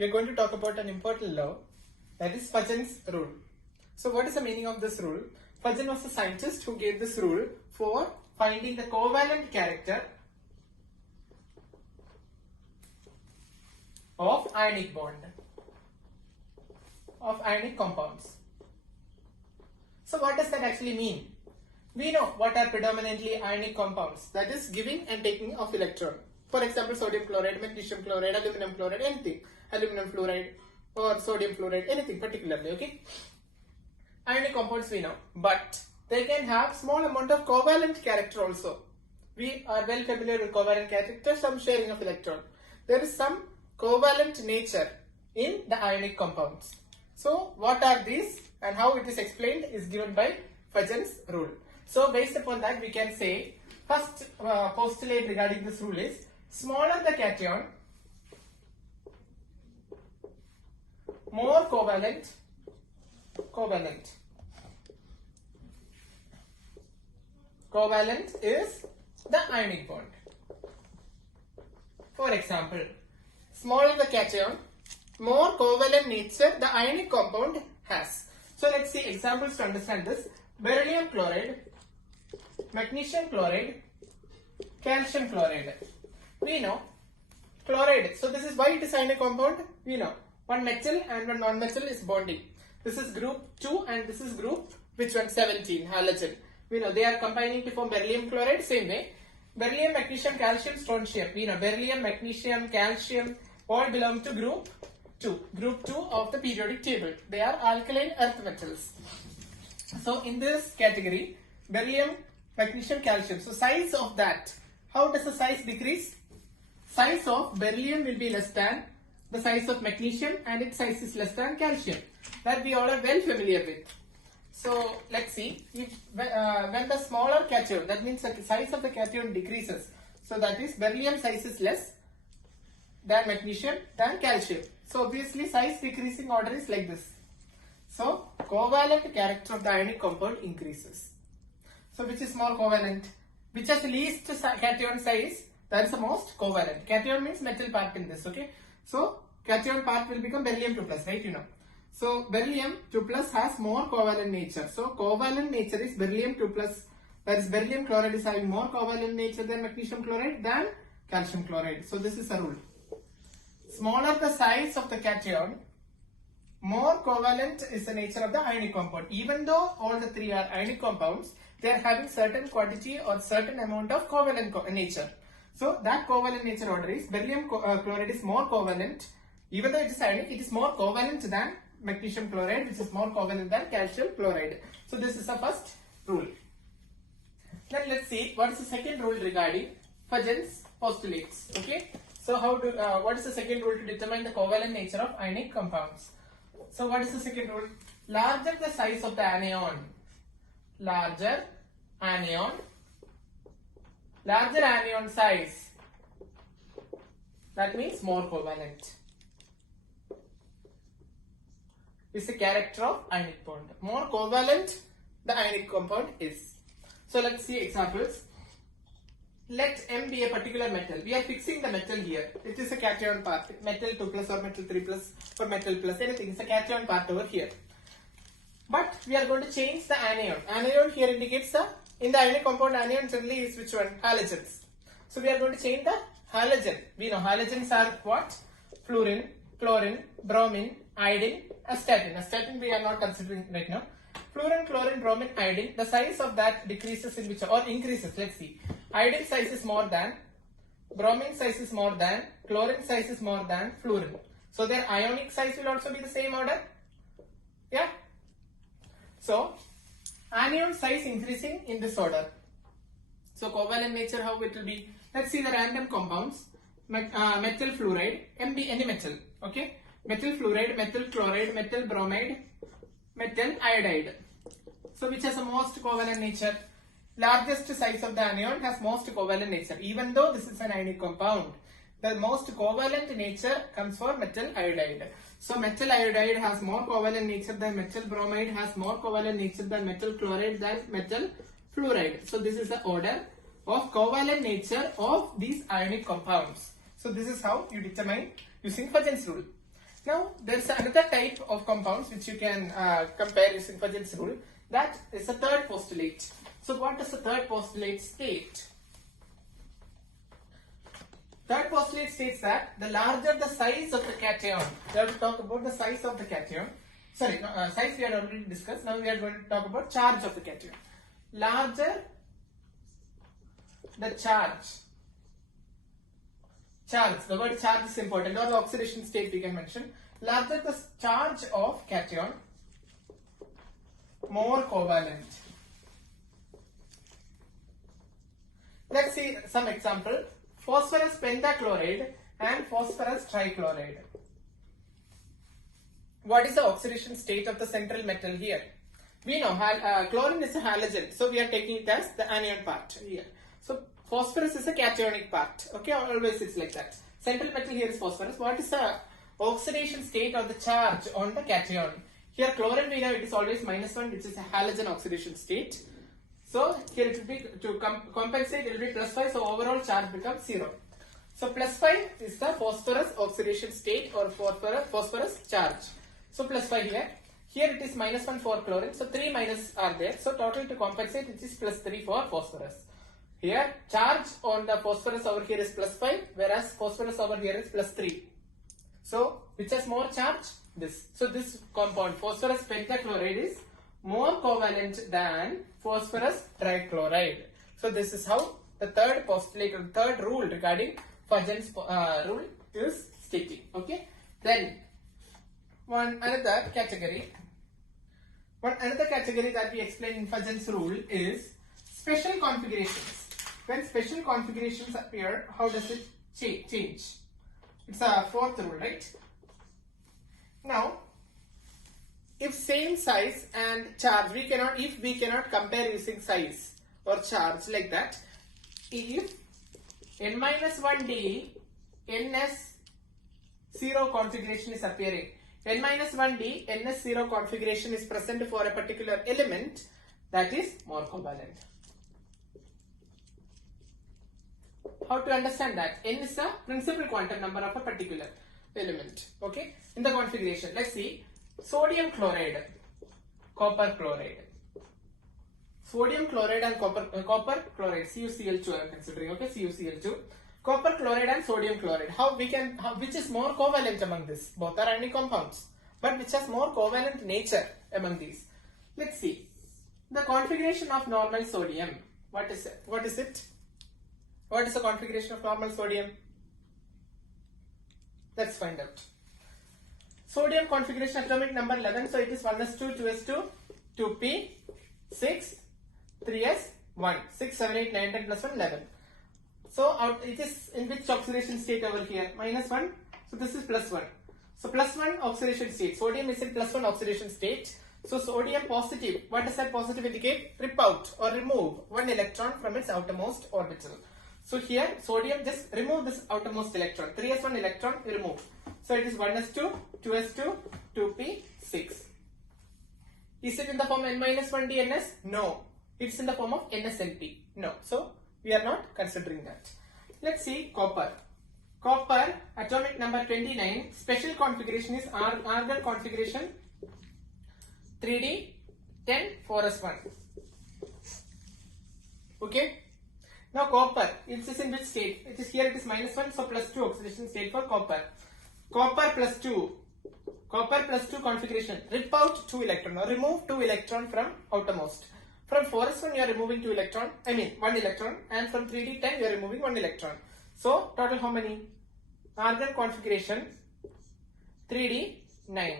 we are going to talk about an important law, that is FAJAN'S rule. So what is the meaning of this rule? FAJAN was a scientist who gave this rule for finding the covalent character of ionic bond, of ionic compounds. So what does that actually mean? We know what are predominantly ionic compounds, that is giving and taking of electron. For example, sodium chloride, magnesium chloride, aluminum chloride, anything. Aluminum fluoride or sodium fluoride, anything particularly, okay? Ionic compounds we know, but they can have small amount of covalent character also. We are well familiar with covalent character, some sharing of electron. There is some covalent nature in the ionic compounds. So what are these and how it is explained is given by FAJAN'S rule. So based upon that, we can say first postulate regarding this rule is smaller the cation, more covalent. Covalent is the ionic bond. For example, smaller the cation, more covalent nature the ionic compound has. So let's see examples to understand this. Beryllium chloride, magnesium chloride, calcium chloride. We know chloride. So this is why it is ionic compound. We know one metal and one non-metal is bonding. This is group 2 and this is group which one? 17, halogen. We know they are combining to form beryllium chloride. Same way, beryllium, magnesium, calcium, strontium. We know beryllium, magnesium, calcium all belong to group 2. Group 2 of the periodic table. They are alkaline earth metals. So in this category, beryllium, magnesium, calcium. So size of that. How does the size decrease? Size of beryllium will be less than the size of magnesium and its size is less than calcium. That we all are well familiar with. So let's see, if, when the smaller cation, that means the size of the cation decreases. So that is beryllium size is less than magnesium than calcium. So obviously size decreasing order is like this. So covalent character of the ionic compound increases. So which is more covalent? Which has the least cation size? That is the most covalent. Cation means metal part in this, okay? So cation part will become beryllium 2 plus, right? You know. So beryllium 2 plus has more covalent nature. So covalent nature is beryllium 2 plus. That is beryllium chloride is having more covalent nature than magnesium chloride than calcium chloride. So this is a rule. Smaller the size of the cation, more covalent is the nature of the ionic compound. Even though all the three are ionic compounds, they are having certain quantity or certain amount of covalent nature. So that covalent nature order is beryllium chloride is more covalent. Even though it is ionic, it is more covalent than magnesium chloride, which is more covalent than calcium chloride. So this is the first rule. Then let's see what is the second rule regarding FAJAN'S postulates. Okay. So what is the second rule to determine the covalent nature of ionic compounds? So what is the second rule? Larger the size of the anion, larger anion size, that means more covalent, is the character of ionic bond. More covalent the ionic compound is. So let's see examples. Let M be a particular metal. We are fixing the metal here. It is a cation part. Metal 2 plus or metal 3 plus or metal plus, anything. It's a cation part over here. But we are going to change the anion. Anion here indicates in the ionic compound anion generally is which one? Halogens. So we are going to change the halogen. We know halogens are what? Fluorine, chlorine, bromine, iodine, astatine. Astatine we are not considering right now. Fluorine, chlorine, bromine, iodine. The size of that decreases in which or increases. Let's see. Iodine size is more than, bromine size is more than, chlorine size is more than fluorine. So their ionic size will also be the same order. Yeah. So anion size increasing in this order. So covalent nature, how it will be? Let's see the random compounds. Metal fluoride, Mb any metal. Okay. Metal fluoride, metal chloride, metal bromide, metal iodide. So which has the most covalent nature? Largest size of the anion has most covalent nature. Even though this is an ionic compound, the most covalent nature comes for metal iodide. So metal iodide has more covalent nature than metal bromide, has more covalent nature than metal chloride than metal fluoride. So this is the order of covalent nature of these ionic compounds. So this is how you determine using FAJAN'S rule. Now there's another type of compounds which you can compare using FAJAN'S rule. That is a third postulate. So what does the third postulate state? Third postulate states that the larger the size of the cation, we have to talk about the size of the cation. Sorry, size we had already discussed. Now we are going to talk about charge of the cation. Larger the charge. The word charge is important, or the oxidation state we can mention. Larger the charge of cation, more covalent. Let's see some example. Phosphorus pentachloride and phosphorus trichloride. What is the oxidation state of the central metal here? We know chlorine is a halogen, so we are taking it as the anion part here. So phosphorus is a cationic part. Okay, always it's like that. Central metal here is phosphorus. What is the oxidation state of the charge on the cation? Here chlorine we know it is always -1, which is a halogen oxidation state. So here it will be, to compensate, it will be +5, so overall charge becomes 0. So +5 is the phosphorus oxidation state or phosphorus charge. So +5 here. Here it is -1 for chlorine, so 3 minus are there. So total to compensate it is +3 for phosphorus. Here charge on the phosphorus over here is +5, whereas phosphorus over here is +3. So which has more charge? This. So this compound phosphorus pentachloride is more covalent than phosphorus trichloride. So this is how the third postulate or third rule regarding FAJAN'S rule is stating. Okay. Then another category that we explain in FAJAN'S rule is special configurations. When special configurations appear, how does it change? It's a fourth rule, right? Now, if same size and charge, if we cannot compare using size or charge like that, if n-1d ns0 configuration is appearing, n-1d ns0 configuration is present for a particular element, that is more covalent. How to understand that? N is the principal quantum number of a particular element. Okay, in the configuration, let's see. Sodium chloride, copper chloride. Sodium chloride and copper chloride, CuCl2 I am considering, okay, CuCl2. Copper chloride and sodium chloride. Which is more covalent among this? Both are ionic compounds, but which has more covalent nature among these? Let's see. The configuration of normal sodium. What is it? What is the configuration of normal sodium? Let's find out. Sodium configuration atomic number 11, so it is 1s2, 2s2, 2p, 6, 3s, 1, 6, 7, 8, 9, 10 plus 1, 11. So it is in which oxidation state over here? -1, so this is +1. So +1 oxidation state. Sodium is in +1 oxidation state. So sodium positive, what does that positive indicate? Rip out or remove 1 electron from its outermost orbital. So here sodium just remove this outermost electron, 3s1 electron you remove. So it is 1s2, 2s2, 2p, 6. Is it in the form n-1d ns? No. It's in the form of nsnp. No. So we are not considering that. Let's see copper. Copper atomic number 29. Special configuration is argon configuration 3d 10 4s1. Okay. Now copper, it is in which state? It is here, it is -1, so +2 oxidation state for copper. Copper +2 configuration, rip out 2 electron or remove 2 electron from outermost. From 4s1 you are removing 1 electron, and from 3d10 you are removing 1 electron. So total how many? Argon configuration 3d 9.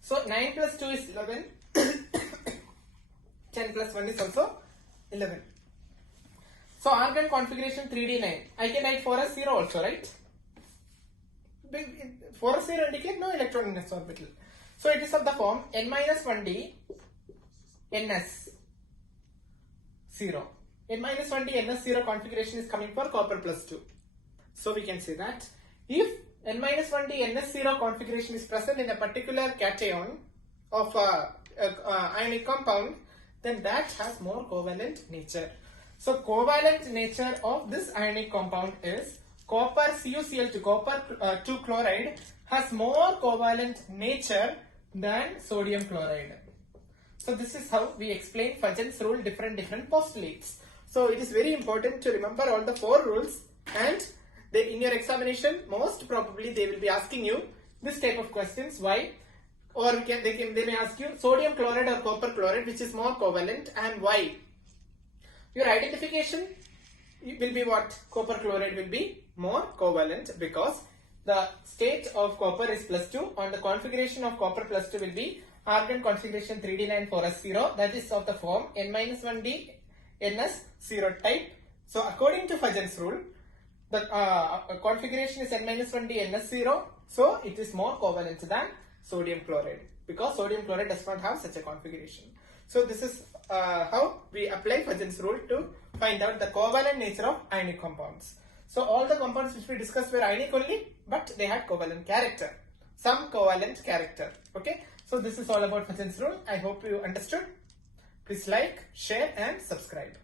So 9 plus 2 is 11. 10 plus 1 is also 11. So argon configuration 3d9. I can write 4s0 also, right? 4s0 indicate no electron in s orbital. So it is of the form n-1d ns0. n-1d ns0 configuration is coming for copper +2. So we can say that if n-1d ns0 configuration is present in a particular cation of ionic compound, then that has more covalent nature. So covalent nature of this ionic compound is copper CuCl2, copper 2 chloride has more covalent nature than sodium chloride. So this is how we explain FAJAN'S rule, different postulates. So it is very important to remember all the 4 rules, and in your examination most probably they will be asking you this type of questions, why, or they may ask you sodium chloride or copper chloride which is more covalent and why. Your identification will be what? Copper chloride will be more covalent because the state of copper is +2 and the configuration of copper +2 will be argon configuration 3d9 4s0, that is of the form n-1d ns0 type. So according to FAJAN'S rule, the configuration is n-1d ns0, so it is more covalent than sodium chloride because sodium chloride does not have such a configuration. So this is how we apply FAJAN'S rule to find out the covalent nature of ionic compounds. So all the compounds which we discussed were ionic only, but they had covalent character, some covalent character. Okay, so this is all about FAJAN'S rule. I hope you understood. Please like, share and subscribe.